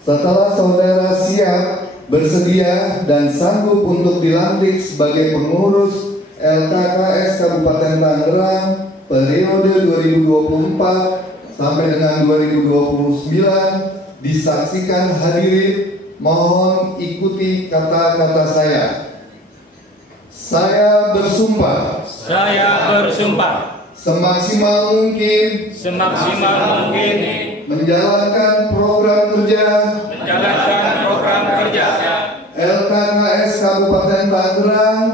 Setelah saudara siap, bersedia, dan sanggup untuk dilantik sebagai pengurus LKKS Kabupaten Tangerang periode 2024 sampai dengan 2029, disaksikan hadirin, mohon ikuti kata-kata saya. Saya bersumpah. Saya bersumpah. Semaksimal mungkin. Menjalankan program kerja. LKKS Kabupaten Tangerang.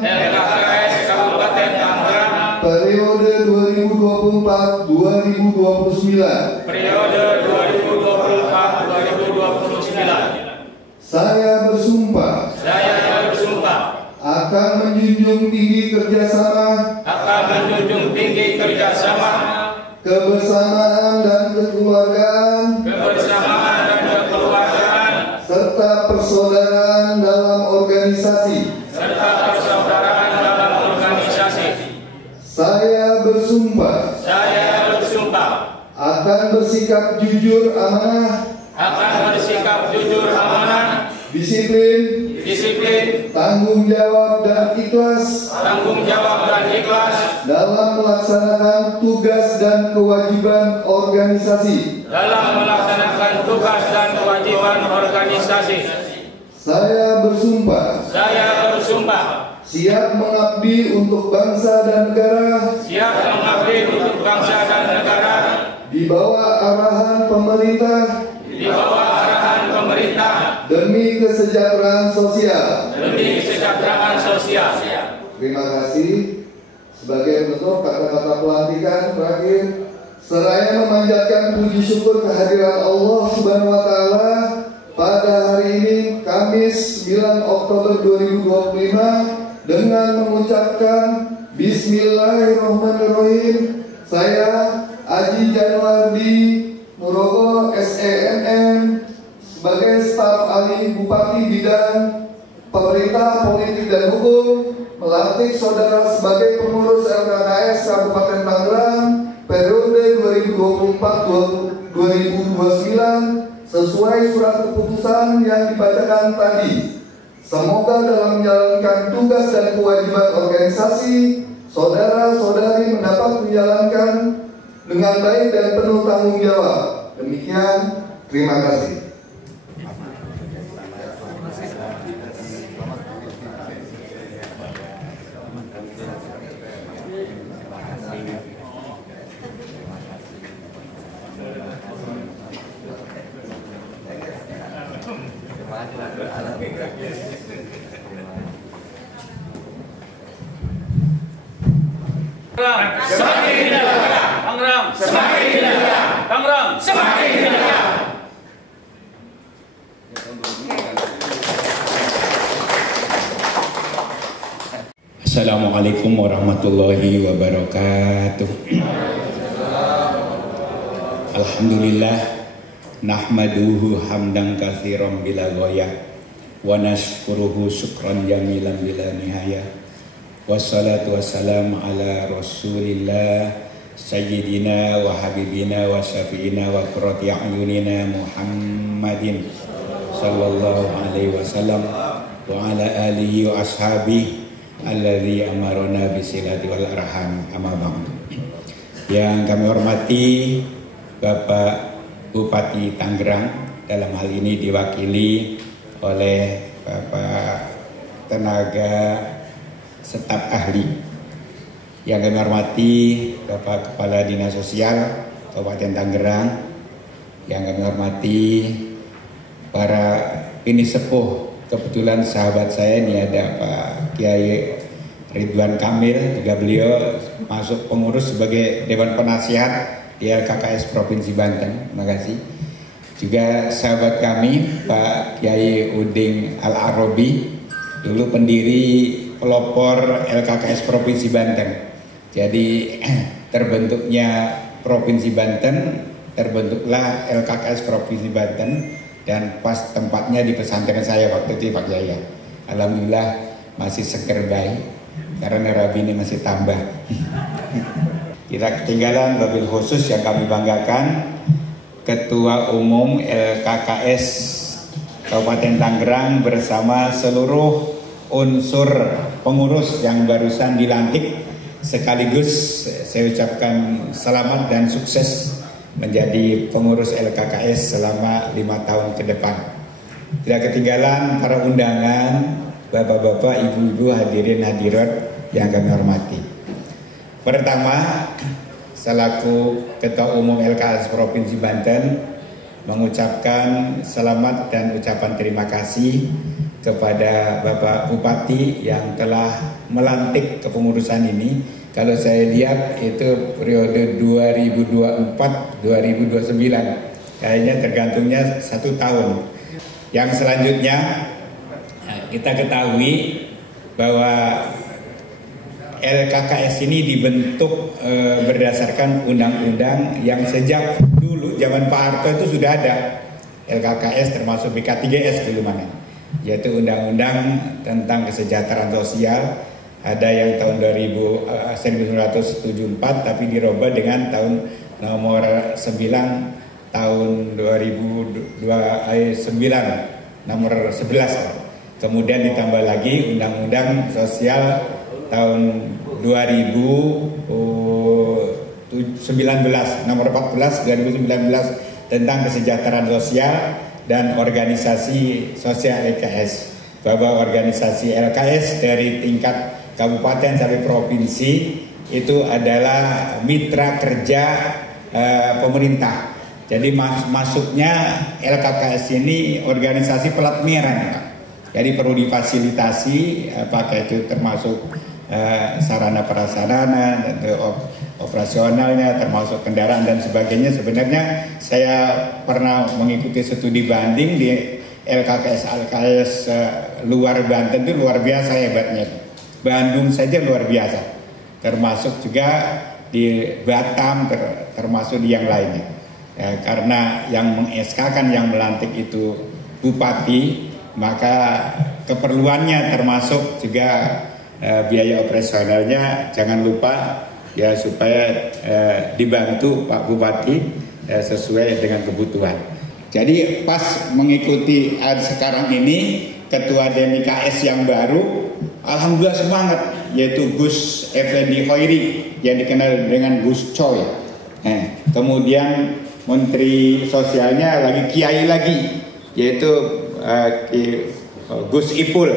Periode 2024-2029. Saya bersumpah. Akan menjunjung tinggi kerjasama. Kebersamaan dan kekeluargaan. Serta persaudaraan dalam organisasi. Saya bersumpah. Akan bersikap jujur amanah. Disiplin. Tanggung jawab dan ikhlas. Dalam melaksanakan tugas dan kewajiban organisasi. Saya bersumpah. Siap mengabdi untuk bangsa dan negara. Di bawah arahan pemerintah. Demi kesejahteraan sosial. Terima kasih. Sebagai penutup kata-kata pelantikan terakhir, seraya memanjatkan puji syukur kehadiran Allah Subhanahu wa taala pada hari ini Kamis 9 Oktober 2025 dengan mengucapkan Bismillahirrahmanirrahim. Saya Aji Januardi Nurogo SENM sebagai staf ahli Bupati Bidang Pemerintah, Politik dan Hukum melantik saudara sebagai pengurus LKKS Kabupaten Tangerang periode 2024-2029 sesuai surat keputusan yang dibacakan tadi. Semoga dalam menjalankan tugas dan kewajiban organisasi, saudara-saudari mendapat menjalankan dengan baik dan penuh tanggung jawab. Demikian, terima kasih. Tangerang semakin jaya. Assalamualaikum warahmatullahi wabarakatuh. Alhamdulillah nahmaduhu hamdan katsiran bila ghayah wa nashkuruhu syukran jamilan bila nihayah. Wassalatu wassalamu ala Rasulillah Sayyidina wa habibina wa syafi'ina wa qurrati a'yunina Muhammadin sallallahu alaihi wasallam wa ala alihi wa ashabihi alladzi amarona bisilati wal arham amma ba'du. Yang kami hormati Bapak Bupati Tangerang, dalam hal ini diwakili oleh Bapak tenaga staf ahli. Yang kami hormati Bapak Kepala Dinas Sosial Kabupaten Tangerang, yang kami hormati para ini sepuh, kebetulan sahabat saya ini ada Pak Kiai Ridwan Kamil, juga beliau masuk pengurus sebagai Dewan Penasihat di LKKS Provinsi Banten. Terima kasih. Juga sahabat kami Pak Kiai Uding Al-Arabi, dulu pendiri pelopor LKKS Provinsi Banten. Jadi terbentuknya Provinsi Banten, terbentuklah LKKS Provinsi Banten, dan pas tempatnya di pesantren saya waktu itu Pak Jaya. Alhamdulillah masih seger baik, karena Rabi ini masih tambah. Kita ketinggalan mobil khusus yang kami banggakan, Ketua Umum LKKS Kabupaten Tangerang bersama seluruh unsur pengurus yang barusan dilantik. Sekaligus saya ucapkan selamat dan sukses menjadi pengurus LKKS selama 5 tahun ke depan. Tidak ketinggalan para undangan, bapak-bapak, ibu-ibu, hadirin hadirat yang kami hormati. Pertama, selaku Ketua Umum LKS Provinsi Banten mengucapkan selamat dan ucapan terima kasih kepada Bapak Bupati yang telah melantik kepengurusan ini. Kalau saya lihat itu periode 2024-2029, kayaknya tergantungnya 1 tahun. Yang selanjutnya kita ketahui bahwa LKKS ini dibentuk berdasarkan undang-undang yang sejak dulu zaman Pak Harto itu sudah ada LKKS, termasuk BK3S dulu mana, yaitu Undang-Undang tentang Kesejahteraan Sosial. Ada yang tahun 1974 tapi dirubah dengan tahun nomor 9 tahun 2009 nomor 11. Kemudian ditambah lagi Undang-Undang Sosial tahun 2019 nomor 14 2019 tentang kesejahteraan sosial dan organisasi sosial LKS, bahwa organisasi LKS dari tingkat kabupaten sampai provinsi itu adalah mitra kerja pemerintah. Jadi masuknya LKKS ini organisasi pelat merah, jadi perlu difasilitasi, apakah itu termasuk sarana prasarana, operasionalnya, termasuk kendaraan dan sebagainya. Sebenarnya saya pernah mengikuti studi banding di LKKS luar Banten, itu luar biasa hebatnya. Bandung saja luar biasa, termasuk juga di Batam, termasuk di yang lainnya. Karena yang meng-SK-kan, yang melantik itu bupati, maka keperluannya termasuk juga biaya operasionalnya jangan lupa ya, supaya dibantu Pak Bupati sesuai dengan kebutuhan. Jadi pas mengikuti sekarang ini Ketua DMKS yang baru, alhamdulillah semangat, yaitu Gus Effendi Hoiri yang dikenal dengan Gus Coy. Kemudian Menteri Sosialnya lagi kiai lagi, yaitu Gus Ipul.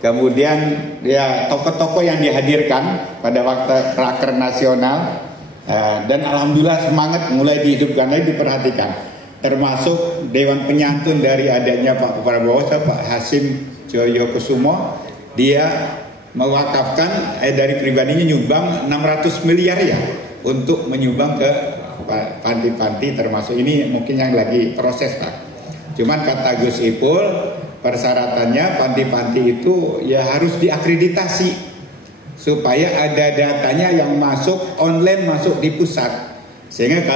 Kemudian ya tokoh-tokoh yang dihadirkan pada waktu Raker Nasional, dan alhamdulillah semangat mulai dihidupkan lagi, diperhatikan. Termasuk Dewan Penyantun dari adanya Pak Prabowo, Pak Hasim Joyokusumo, dia mewakafkan dari pribadinya nyumbang 600 miliar ya untuk menyumbang ke panti-panti, termasuk ini mungkin yang lagi proses Pak. Cuman kata Gus Ipul, persyaratannya panti-panti itu ya harus diakreditasi supaya ada datanya yang masuk online, masuk di pusat, sehingga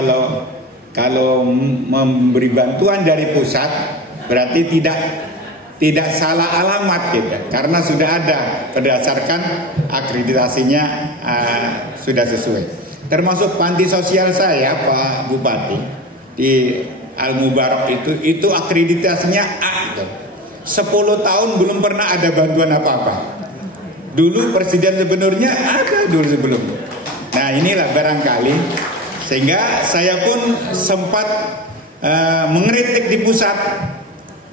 kalau memberi bantuan dari pusat berarti tidak salah alamat gitu, karena sudah ada berdasarkan akreditasinya sudah sesuai. Termasuk panti sosial saya Pak Bupati di Al Mubarak itu akreditasinya A. 10 tahun belum pernah ada bantuan apa-apa. Dulu presiden sebenarnya ada dulu sebelum. Nah inilah barangkali, sehingga saya pun sempat mengkritik di pusat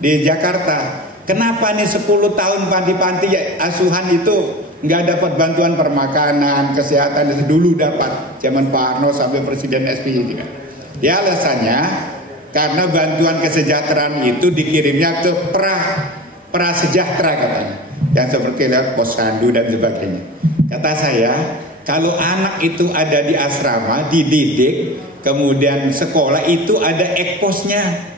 di Jakarta. Kenapa nih 10 tahun panti-panti asuhan itu nggak dapat bantuan permakanan, kesehatan, itu dulu dapat zaman Pak Harno sampai Presiden SBY juga. Ya alasannya karena bantuan kesejahteraan itu dikirimnya ke prasejahtera katanya, yang seperti posyandu dan sebagainya. Kata saya, kalau anak itu ada di asrama, dididik, kemudian sekolah, itu ada ekposnya.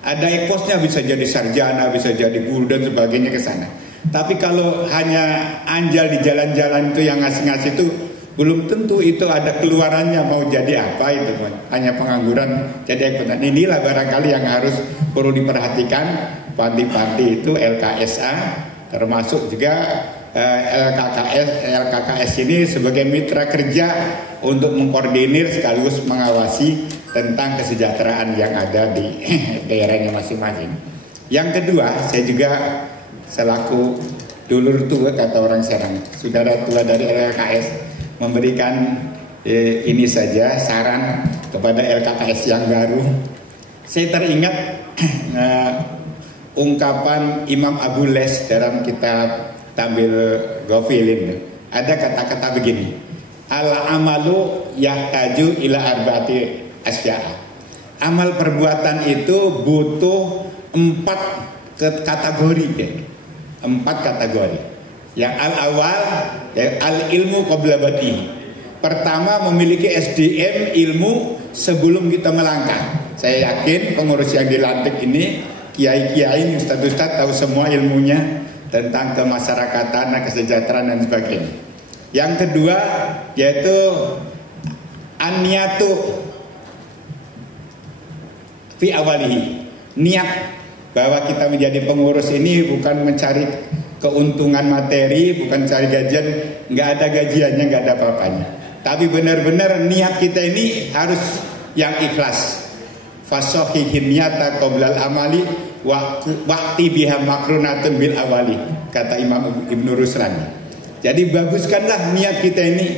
Ada ekposnya, bisa jadi sarjana, bisa jadi guru dan sebagainya ke sana. Tapi kalau hanya anjal di jalan-jalan itu yang ngasih-ngasih itu, belum tentu itu ada keluarannya, mau jadi apa itu, hanya pengangguran jadi ekspos. Inilah barangkali yang harus perlu diperhatikan panti-panti itu LKSA, termasuk juga LKKS ini sebagai mitra kerja untuk mengkoordinir sekaligus mengawasi tentang kesejahteraan yang ada di daerahnya masing-masing. Yang kedua, saya juga selaku dulur tua kata orang Serang, saudara tua dari LKKS, memberikan ini saja saran kepada LKKS yang baru. Saya teringat ungkapan Imam Abu Les dalam kitab Tabil Ghafilin. Ada kata-kata begini, al-amalu yahtaju ila arba'ati asya'a. Amal perbuatan itu butuh 4 kategori ya. 4 kategori. Yang al-awal ya, al-ilmu qabla bati. Pertama, memiliki SDM ilmu sebelum kita melangkah. Saya yakin pengurus yang dilantik ini, kiai-kiai, ustadz-ustadz tahu semua ilmunya tentang kemasyarakatan, kesejahteraan dan sebagainya. Yang kedua yaitu an-niyatu fi awalihi. Niat bahwa kita menjadi pengurus ini bukan mencari keuntungan materi, bukan cari gajian, nggak ada gajiannya, nggak ada apa-apanya. Tapi benar-benar niat kita ini harus yang ikhlas. Fasohihin niyata qoblal amali waqti biha makrunatun bil awali, kata Imam Ibnu Ruslan. Jadi baguskanlah niat kita ini.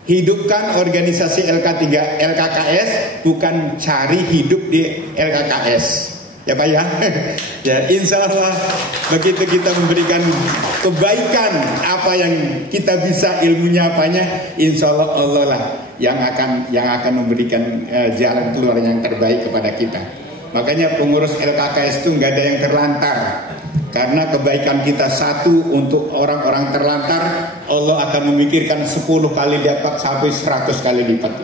Hidupkan organisasi LKKS, bukan cari hidup di LKKS. Ya Pak ya. Ya insya Allah begitu kita memberikan kebaikan apa yang kita bisa, ilmunya apanya, insya Allah Allah lah yang akan memberikan jalan keluar yang terbaik kepada kita. Makanya pengurus LKKS itu nggak ada yang terlantar. Karena kebaikan kita satu untuk orang-orang terlantar, Allah akan memikirkan 10 kali dapat sampai 100 kali lipat.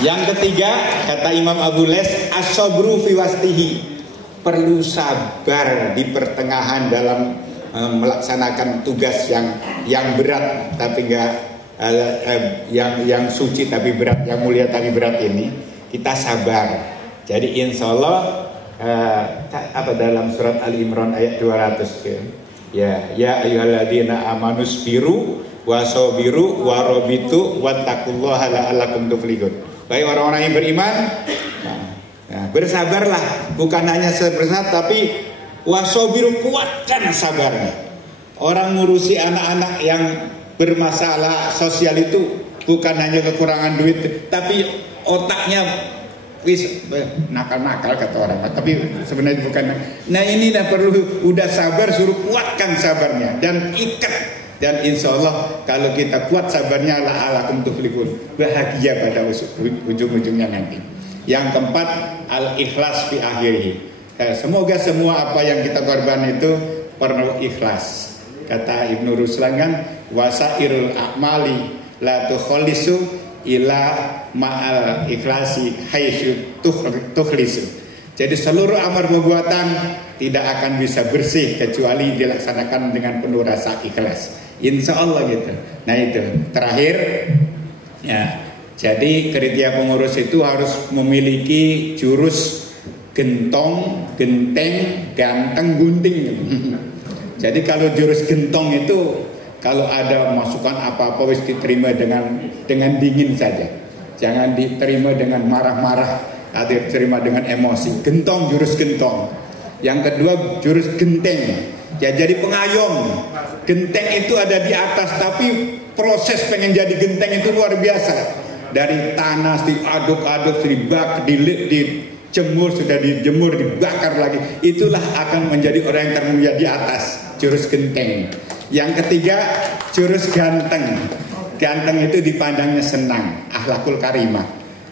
Yang ketiga, kata Imam Abu Les, as-sabru fi wastihi. Perlu sabar di pertengahan dalam melaksanakan tugas yang berat tapi enggak yang suci tapi berat, yang mulia tapi berat ini. Kita sabar. Jadi insya Allah apa dalam surat Ali Imran ayat 200 ya ayyuhalladzina amanus biru wasabiru warabitu wattaqullaha la'allakum tuflihun. Baik orang-orang yang beriman, bersabarlah, bukan hanya bersabar tapi wasabiru, kuatkan sabarnya. Orang ngurusi anak-anak yang bermasalah sosial itu bukan hanya kekurangan duit tapi otaknya nakal-nakal kata orang, tapi sebenarnya bukan. Nah ini perlu udah sabar, suruh kuatkan sabarnya dan ikat, dan insya Allah kalau kita kuat sabarnya la'alakum tuflihun, bahagia pada ujung-ujungnya nanti. Yang keempat, al-ikhlas fi akhirih. Semoga semua apa yang kita korban itu perlu ikhlas. Kata Ibnu Ruslan kan, wasairul a'mali la tukhlisu ila ma'al ikhlasi haitsu tukhlisu. Jadi seluruh amal perbuatan tidak akan bisa bersih kecuali dilaksanakan dengan penuh rasa ikhlas. Insya Allah gitu. Nah itu terakhir ya. Jadi kriteria pengurus itu harus memiliki jurus gentong, genteng, ganteng, gunting gitu. Jadi kalau jurus gentong itu, kalau ada masukan apa-apa wis diterima dengan dingin saja. Jangan diterima dengan marah-marah atau diterima dengan emosi. Gentong, jurus gentong. Yang kedua jurus genteng. Ya jadi pengayom. Genteng itu ada di atas, tapi proses pengen jadi genteng itu luar biasa. Dari tanah diaduk-aduk, dijemur, sudah dijemur, dibakar lagi. Itulah akan menjadi orang yang termulia di atas. Jurus genteng. Yang ketiga jurus ganteng. Ganteng itu dipandangnya senang, akhlakul karimah.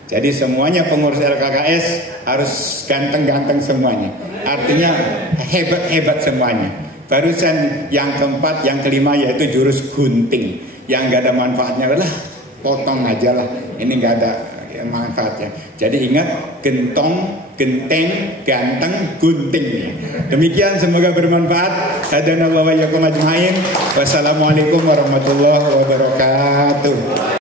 Jadi semuanya pengurus LKKS harus ganteng-ganteng semuanya. Artinya hebat-hebat semuanya. Barusan yang keempat, yang kelima yaitu jurus gunting. Yang gak ada manfaatnya lah, potong aja lah. Ini gak ada manfaatnya. Jadi ingat, gentong, genteng, ganteng, gunting. Demikian, semoga bermanfaat. Hadanallahu wa iyyakum ajmain. Wassalamualaikum warahmatullahi wabarakatuh.